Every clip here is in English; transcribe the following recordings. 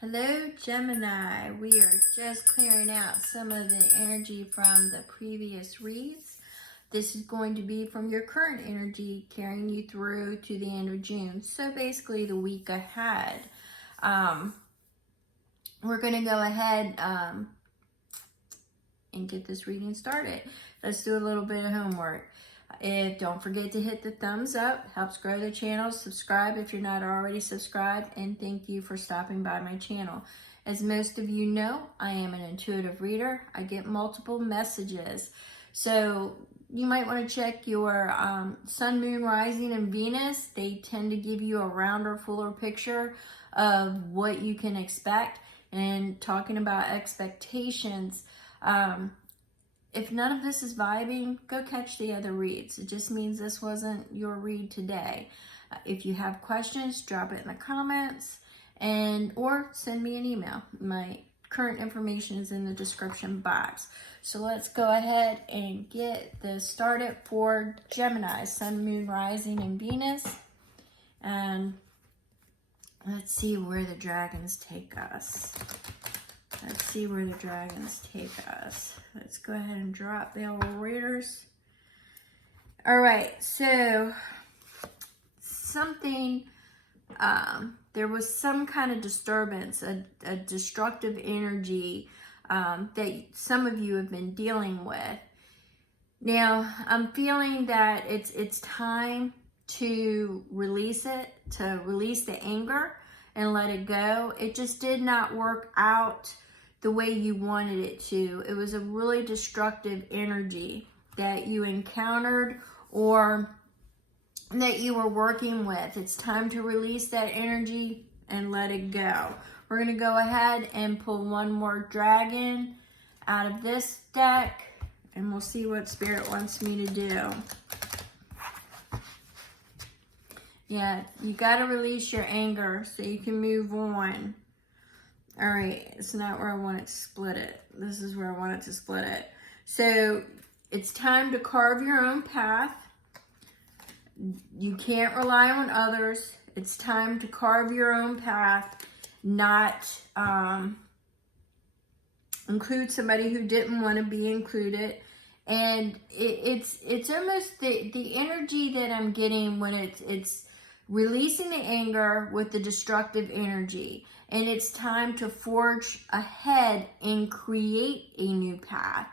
Hello, Gemini. We are just clearing out some of the energy from the previous reads. This is going to be from your current energy carrying you through to the end of June. So basically the week ahead. We're going to go ahead and get this reading started. Let's do a little bit of homework. Don't forget to hit the thumbs up, helps grow the channel. Subscribe if you're not already subscribed, and thank you for stopping by my channel. As most of you know, I am an intuitive reader. I get multiple messages, so you might want to check your sun, moon, rising, and Venus. They tend to give you a rounder, fuller picture of what you can expect. And talking about expectations, if none of this is vibing, go catch the other reads. It just means this wasn't your read today. If you have questions, drop it in the comments or send me an email. My current information is in the description box. So let's go ahead and get this started for Gemini, Sun, Moon, Rising, and Venus. And let's see where the dragons take us. Let's see where the dragons take us. Let's go ahead and drop the old readers. All right, so there was some kind of disturbance, a destructive energy that some of you have been dealing with. Now, I'm feeling that it's time to release it, to release the anger and let it go. It just did not work out the way you wanted it to. It was a really destructive energy that you encountered or that you were working with. It's time to release that energy and let it go. We're going to go ahead and pull one more dragon out of this deck, and we'll see what Spirit wants me to do. Yeah, you got to release your anger so you can move on. All right, it's not where I want it to split it. This is where I want it to split it. So it's time to carve your own path. You can't rely on others. It's time to carve your own path, not include somebody who didn't want to be included. And it's almost the energy that I'm getting when it's releasing the anger with the destructive energy. And it's time to forge ahead and create a new path.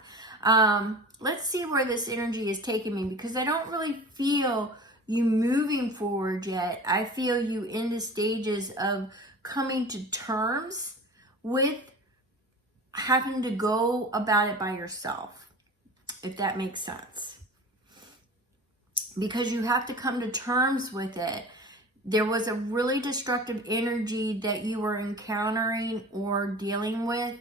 Let's see where this energy is taking me, because I don't really feel you moving forward yet. I feel you in the stages of coming to terms with having to go about it by yourself, if that makes sense. Because you have to come to terms with it. There was a really destructive energy that you were encountering or dealing with,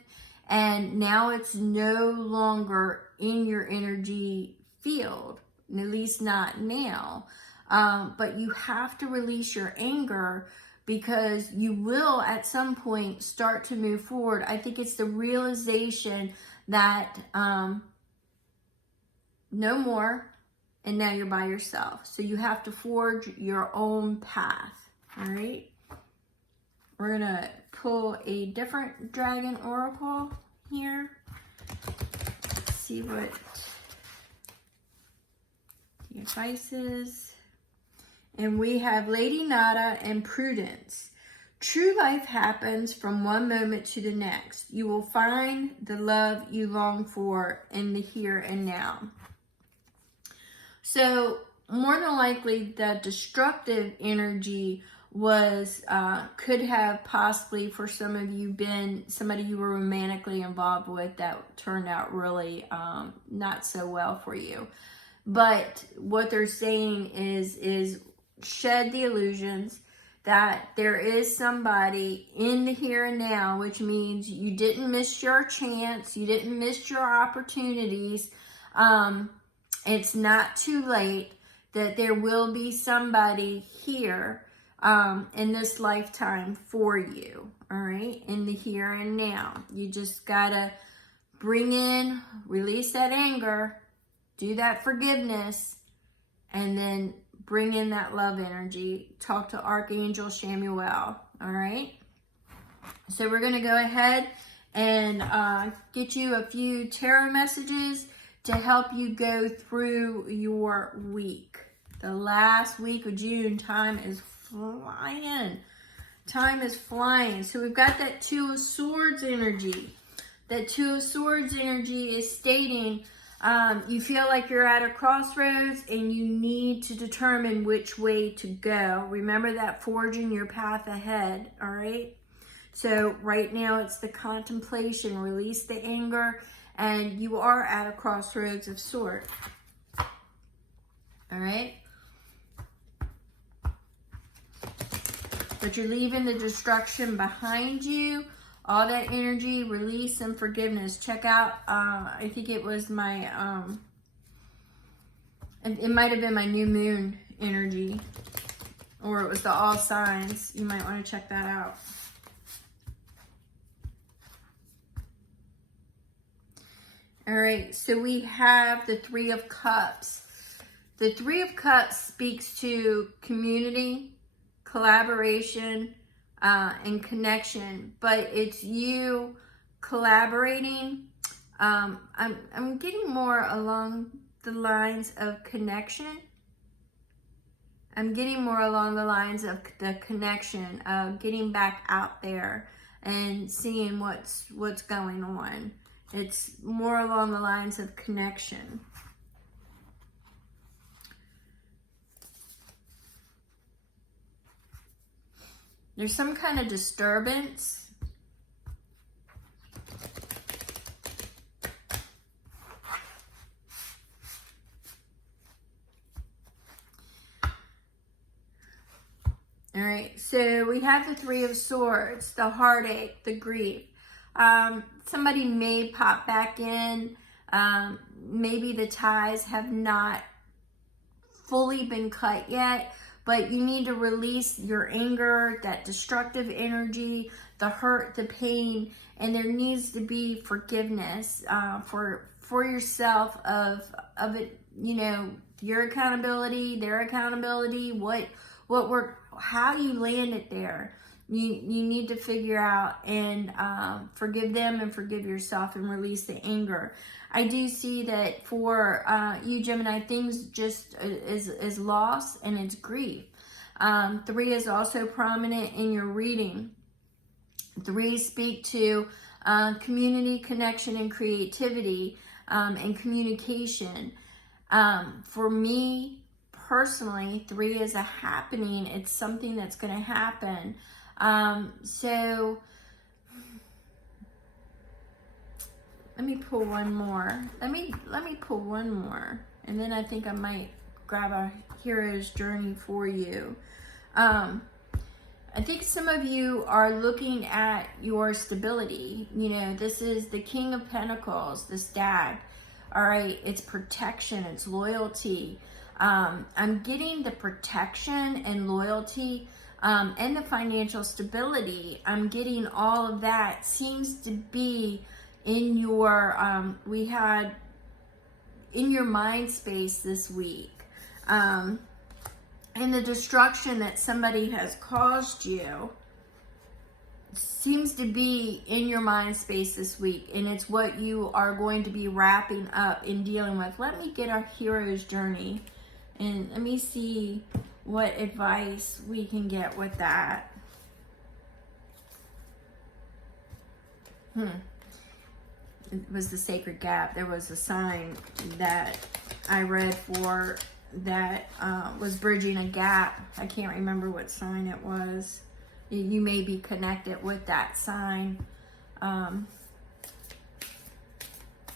and now it's no longer in your energy field, at least not now. But you have to release your anger, because you will at some point start to move forward. I think it's the realization that no more. And now you're by yourself. So you have to forge your own path. All right. We're going to pull a different dragon oracle here. Let's see what the advice is. And we have Lady Nada and Prudence. True life happens from one moment to the next. You will find the love you long for in the here and now. So more than likely, the destructive energy was could have possibly for some of you been somebody you were romantically involved with that turned out really not so well for you. But what they're saying is shed the illusions that there is somebody in the here and now, which means you didn't miss your chance, you didn't miss your opportunities. It's not too late, that there will be somebody here in this lifetime for you, all right, in the here and now. You just got to release that anger, do that forgiveness, and then bring in that love energy. Talk to Archangel Samuel, all right? So we're going to go ahead and get you a few tarot messages to help you go through your week. The last week of June, time is flying. Time is flying. So we've got that Two of Swords energy. That Two of Swords energy is stating you feel like you're at a crossroads and you need to determine which way to go. Remember that forging your path ahead, all right? So right now it's the contemplation, release the anger, and you are at a crossroads of sorts. All right? But you're leaving the destruction behind you. All that energy, release and forgiveness. Check out, I think it was my, it might have been my new moon energy. Or it was the all signs. You might want to check that out. All right, so we have the Three of Cups. The Three of Cups speaks to community, collaboration, and connection, but it's you collaborating. I'm getting more along the lines of connection. I'm getting more along the lines of the connection of getting back out there and seeing what's going on. It's more along the lines of connection. There's some kind of disturbance. All right, so we have the Three of Swords, the heartache, the grief. Somebody may pop back in. Maybe the ties have not fully been cut yet, but you need to release your anger, that destructive energy, the hurt, the pain, and there needs to be forgiveness for yourself of it. You know, your accountability, their accountability, how you landed there. You need to figure out and forgive them and forgive yourself and release the anger. I do see that for you, Gemini, things just is loss and it's grief. 3 is also prominent in your reading. 3 speak to community, connection, and creativity and communication. For me personally, 3 is a happening. It's something that's going to happen. So let me pull one more. Let me pull one more, and then I think I might grab a hero's journey for you. I think some of you are looking at your stability. You know, this is the King of Pentacles, the Stag. All right, it's protection, it's loyalty. I'm getting the protection and loyalty and the financial stability. I'm getting all of that seems to be in your, in your mind space this week. And the destruction that somebody has caused you seems to be in your mind space this week. And it's what you are going to be wrapping up and dealing with. Let me get our hero's journey. And let me see what advice we can get with that. It was the Sacred Gap. There was a sign that I read for that was bridging a gap. I can't remember what sign it was. You may be connected with that sign. I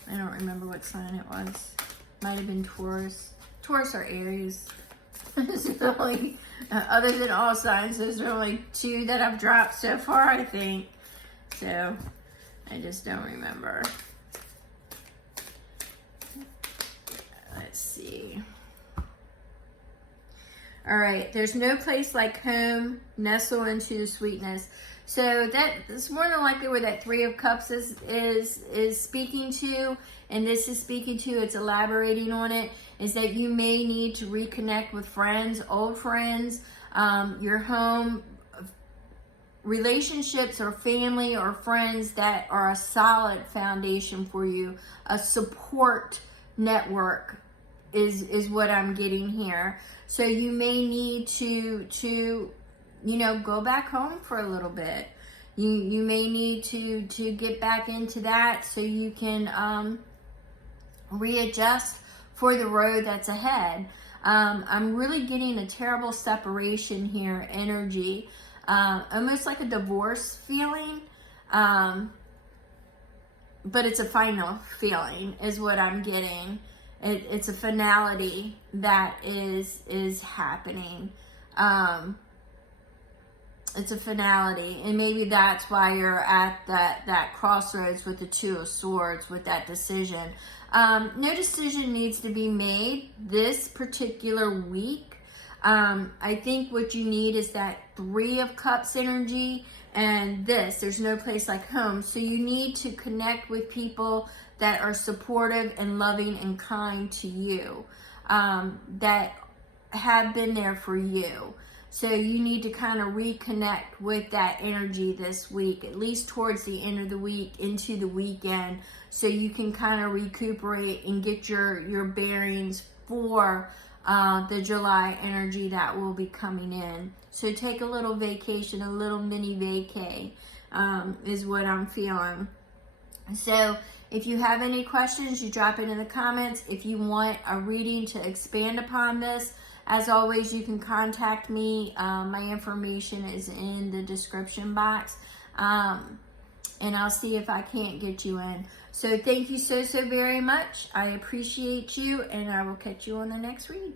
don't remember what sign it was. Might have been Taurus. Taurus or Aries. Only, other than all signs, there's only 2 that I've dropped so far, I think. So, I just don't remember. Let's see. All right, there's no place like home, nestle into the sweetness. So that's more than likely where that 3 of Cups is speaking to, and this is speaking to, it's elaborating on it, is that you may need to reconnect with friends, old friends, your home relationships or family or friends that are a solid foundation for you, a support network is what I'm getting here. So you may need to you know, go back home for a little bit. You may need to get back into that so you can readjust for the road that's ahead. I'm really getting a terrible separation here, energy, almost like a divorce feeling, but it's a final feeling is what I'm getting. It's a finality that is happening. It's a finality, and maybe that's why you're at that crossroads with the Two of Swords, with that decision. No decision needs to be made this particular week. I think what you need is that Three of Cups energy, and there's no place like home. So you need to connect with people that are supportive and loving and kind to you, that have been there for you. So you need to kind of reconnect with that energy this week, at least towards the end of the week into the weekend, so you can kind of recuperate and get your bearings for the July energy that will be coming in. So take a little vacation, a little mini vacay, is what I'm feeling. So if you have any questions, you drop it in the comments. If you want a reading to expand upon this, as always, you can contact me. My information is in the description box. And I'll see if I can't get you in. So thank you so very much. I appreciate you, and I will catch you on the next read.